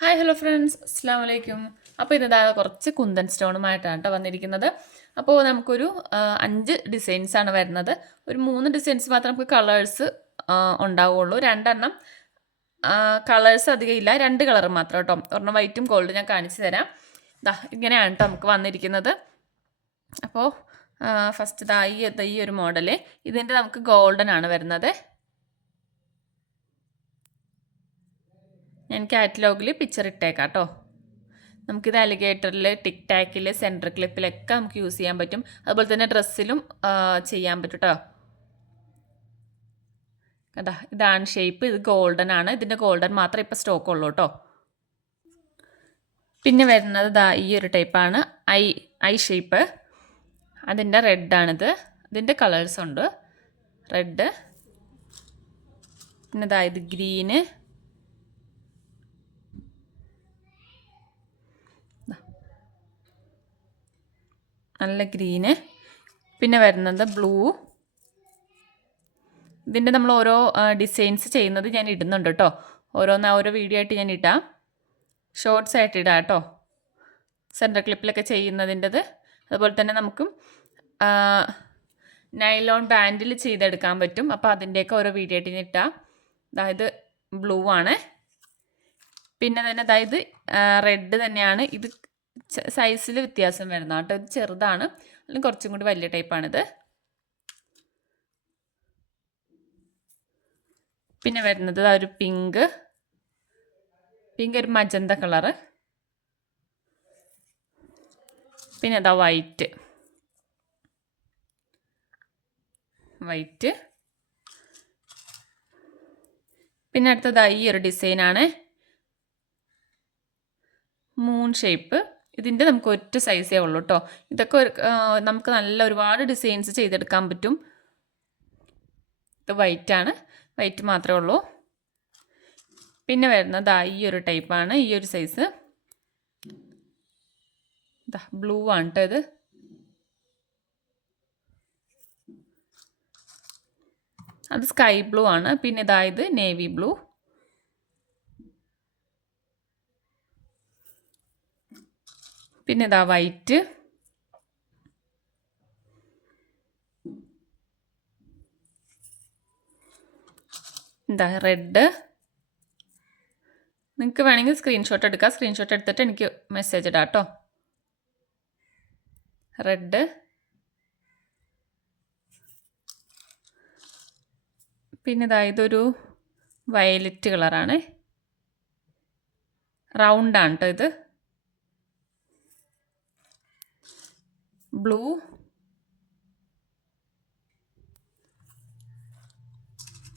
Hi hello friends അസ്സാം വലൈക്കും അപ്പോൾ ഇതാ കുറച്ച് കുന്തൻ സ്റ്റോണുമായിട്ടാണ് കേട്ടോ വന്നിരിക്കുന്നത്. അപ്പോൾ നമുക്കൊരു അഞ്ച് ഡിസൈൻസ് ആണ് വരുന്നത്. ഒരു മൂന്ന് ഡിസൈൻസ് മാത്രം നമുക്ക് കളേഴ്സ് ഉണ്ടാവുള്ളൂ രണ്ടെണ്ണം കളേഴ്സ് അധികം ഇല്ല. രണ്ട് കളർ മാത്രം കേട്ടോ. ഒരെണ്ണം വൈറ്റും ഗോൾഡും ഞാൻ കാണിച്ചു തരാം. ദാ ഇങ്ങനെയാണ് കേട്ടോ നമുക്ക് വന്നിരിക്കുന്നത്. അപ്പോൾ ഫസ്റ്റ് ദാ ഈ ഒരു മോഡൽ ഇതിന്റെ നമുക്ക് ഗോൾഡൻ ആണ് വരുന്നത്. ഞാൻ കാറ്റലോഗിൽ പിക്ചർ ഇട്ടേക്കാം കേട്ടോ നമുക്കിത് അലിഗേറ്ററിൽ ടിക് ടാക്കിൽ സെന്റർ ക്ലിപ്പിലൊക്കെ നമുക്ക് യൂസ് ചെയ്യാൻ പറ്റും. അതുപോലെ തന്നെ ഡ്രസ്സിലും ചെയ്യാൻ പറ്റും കേട്ടോ കണ്ടാ ഇതാണ് ഷേപ്പ് ഇത് ഗോൾഡൻ ആണ്. ഇതിന്റെ ഗോൾഡൻ മാത്രമേ ഇപ്പോൾ സ്റ്റോക്ക് ഉള്ളൂ കേട്ടോ പിന്നെ വരുന്നത് ദാ ഈ ഒരു ടൈപ്പാണ് ഐ ഐ ഷേപ്പ് അതിന്റെ റെഡാണിത് ഇതിന്റെ കളേഴ്സ് ഉണ്ട്. റെഡ് പിന്നെ ദാ ഇത് ഗ്രീന് നല്ല ഗ്രീന്. പിന്നെ വരുന്നത് ബ്ലൂ. ഇതിന്റെ നമ്മൾ ഓരോ ഡിസൈൻസ് ചെയ്യുന്നത് ഞാൻ ഇടുന്നുണ്ട് കേട്ടോ ഓരോന്ന് ഓരോ വീഡിയോ ആയിട്ട് ഞാൻ ഇടാം. ഷോർട്സ് ആയിട്ട് ഇടാം കേട്ടോ സെന്റർ ക്ലിപ്പിലൊക്കെ ചെയ്യുന്നതിന്റെത്. അതുപോലെ തന്നെ നമുക്കും നൈലോൺ ബാൻഡിൽ ചെയ്തെടുക്കാൻ പറ്റും. അപ്പോൾ അതിന്റെയൊക്കെ ഓരോ വീഡിയോ ആയിട്ട് ഞാൻ ഇട്ടാം. അതായത് ബ്ലൂ ആണ്. പിന്നെ തന്നെ അതായത് റെഡ് തന്നെയാണ്. ഇത് സൈസിൽ വ്യത്യാസം വരുന്ന കേട്ടോ. ഇത് ചെറുതാണ്. അല്ലെങ്കിൽ കുറച്ചും കൂടി വലിയ ടൈപ്പാണിത് പിന്നെ വരുന്നത് ആ ഒരു പിങ്ക് പിങ്ക് ഒരു മജന്ത കളറ് പിന്നെ അതാ വൈറ്റ് വൈറ്റ് പിന്നെ അടുത്തതായി ഈ ഒരു ഡിസൈനാണ് മൂൺ ഷേപ്പ് ഇതിന്റെ നമുക്ക് ഒറ്റ സൈസേ ഉള്ളൂ കേട്ടോ ഇതൊക്കെ ഒരു നമുക്ക് നല്ല ഒരുപാട് ഡിസൈൻസ് ചെയ്തെടുക്കാൻ പറ്റും. ഇത് വൈറ്റ് ആണ്. വൈറ്റ് മാത്രമേ ഉള്ളൂ. പിന്നെ വരുന്നത് ഈ ഒരു ടൈപ്പാണ് ഈ ഒരു സൈസ് ബ്ലൂ ആണ് കേട്ടോ ഇത്. അത് സ്കൈ ബ്ലൂ ആണ്. പിന്നെ ഇതായത് നേവി ബ്ലൂ പിന്നെ ഇതാ വൈറ്റ് എന്താ റെഡ് നിങ്ങൾക്ക് വേണമെങ്കിൽ സ്ക്രീൻഷോട്ട് എടുക്കാം. സ്ക്രീൻഷോട്ട് എടുത്തിട്ട് എനിക്ക് മെസ്സേജ് ഇടാം കേട്ടോ. റെഡ് പിന്നെ ഇതാ ഇതൊരു വയലറ്റ് കളറാണ് റൗണ്ടാണ് കേട്ടോ ഇത്. ബ്ലൂ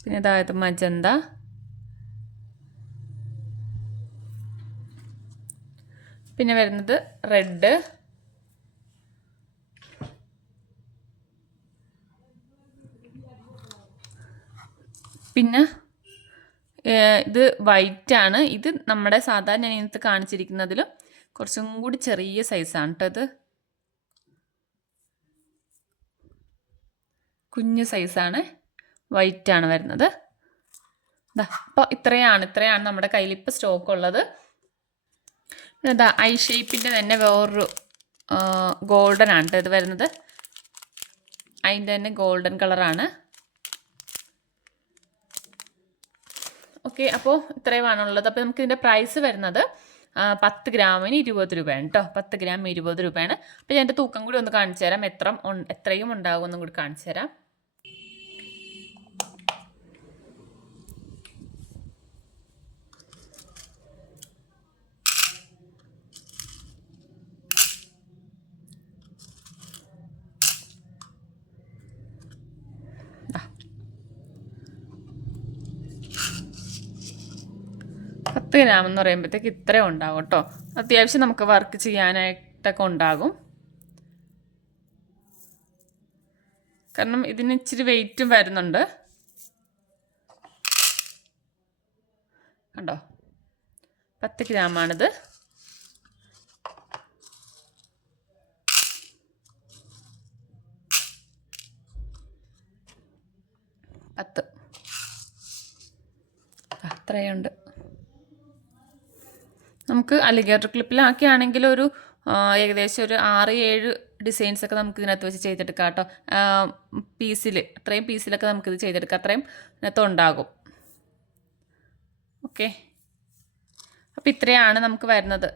പിന്നെ താഴത്ത് മജന്ത. പിന്നെ വരുന്നത് റെഡ്. പിന്നെ ഇത് വൈറ്റ് ആണ്. ഇത് നമ്മുടെ സാധാരണ ഞാൻ കാണിച്ചിരിക്കുന്നതിലും കുറച്ചും കൂടി ചെറിയ സൈസാണ് കേട്ടോ ഇത്. കുഞ്ഞു സൈസാണ്. വൈറ്റ് ആണ് വരുന്നത് അപ്പോൾ ഇത്രയാണ് ഇത്രയാണ് നമ്മുടെ കയ്യിൽ ഇപ്പോൾ സ്റ്റോക്ക് ഉള്ളത്. ദാ ഐ ഷേപ്പിന്റെ തന്നെ വേറൊരു ഗോൾഡൻ ആണ് ഇത് വരുന്നത്. അതിന്റെ തന്നെ ഗോൾഡൻ കളറാണ് ഓക്കെ അപ്പോൾ ഇത്രയുമാണുള്ളത് അപ്പോൾ നമുക്ക് ഇതിന്റെ പ്രൈസ് വരുന്നത്. പത്ത് ഗ്രാമിന് ഇരുപത് രൂപയാണ് കേട്ടോ പത്ത് ഗ്രാം ഇരുപത് രൂപയാണ്. അപ്പോൾ ഞാൻ എന്റെ തൂക്കം കൂടി ഒന്ന് കാണിച്ചു തരാം എത്ര എത്രയും ഉണ്ടാകുമെന്നും കൂടി കാണിച്ചു തരാം പത്ത് ഗ്രാം എന്ന് പറയുമ്പോഴത്തേക്ക് ഇത്രയും ഉണ്ടാകും കേട്ടോ. അത്യാവശ്യം നമുക്ക് വർക്ക് ചെയ്യാനായിട്ടൊക്കെ ഉണ്ടാകും. കാരണം ഇതിന് ഇച്ചിരി വെയിറ്റും വരുന്നുണ്ട്. കണ്ടോ? പത്ത് ഗ്രാമാണിത് പത്ത്. അത്രയുണ്ട്. നമുക്ക് അലിഗേറ്റർ ക്ലിപ്പിലാക്കിയാണെങ്കിൽ ഒരു ഏകദേശം ഒരു ആറ് ഏഴ് ഡിസൈൻസ് ഒക്കെ നമുക്ക് ഇതിനകത്ത് വെച്ച് ചെയ്തെടുക്കാം കേട്ടോ. പീസിൽ അത്രയും പീസിലൊക്കെ നമുക്കിത് ചെയ്തെടുക്കാം. അത്രയും ഇതിനകത്ത് ഉണ്ടാകും. ഓക്കെ അപ്പോൾ ഇത്രയാണ് നമുക്ക് വരുന്നത്.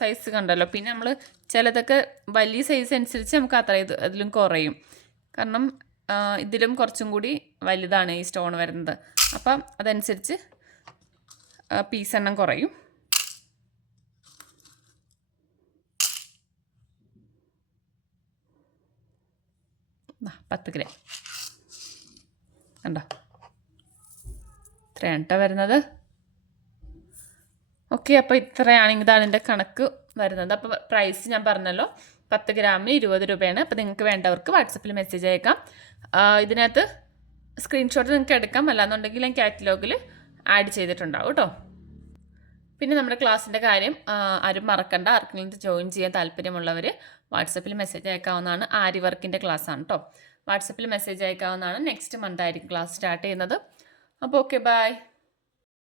സൈസ് കണ്ടല്ലോ. പിന്നെ നമ്മൾ ചിലതൊക്കെ വലിയ സൈസ് അനുസരിച്ച് നമുക്ക് അത്ര ഇത് അതിലും കുറയും. കാരണം ഇതിലും കുറച്ചും കൂടി വലുതാണ് ഈ സ്റ്റോൺ വരുന്നത്. അപ്പം അതനുസരിച്ച് പീസ് എണ്ണം കുറയും. പത്ത് ഗ്രാം കണ്ടോ? ഇത്രയാണ് കേട്ടോ വരുന്നത്. ഓക്കെ അപ്പോൾ ഇത്രയാണ് ഇതാണ് എന്റെ കണക്ക് വരുന്നത്. അപ്പോൾ പ്രൈസ് ഞാൻ പറഞ്ഞല്ലോ പത്ത് ഗ്രാമിന് ഇരുപത് രൂപയാണ്. അപ്പോൾ നിങ്ങൾക്ക് വേണ്ടവർക്ക് വാട്സപ്പിൽ മെസ്സേജ് അയക്കാം. ഇതിനകത്ത് സ്ക്രീൻഷോട്ട് നിങ്ങൾക്ക് എടുക്കാം. അല്ലാന്നുണ്ടെങ്കിൽ ഞാൻ കാറ്റലോഗിൽ ആഡ് ചെയ്തിട്ടുണ്ടാവും കേട്ടോ പിന്നെ നമ്മുടെ ക്ലാസ്സിന്റെ കാര്യം ആരും മറക്കണ്ട. ആർക്കെങ്കിലും ജോയിൻ ചെയ്യാൻ താല്പര്യമുള്ളവർ വാട്സപ്പിൽ മെസ്സേജ് അയക്കാവുന്നതാണ്. ആരി വർക്കിന്റെ ആണ് കേട്ടോ വാട്സപ്പിൽ മെസ്സേജ് അയക്കാവുന്നതാണ്. നെക്സ്റ്റ് മന്ത് ആയിരിക്കും ക്ലാസ് സ്റ്റാർട്ട് ചെയ്യുന്നത്. അപ്പോൾ ഓക്കെ ബൈ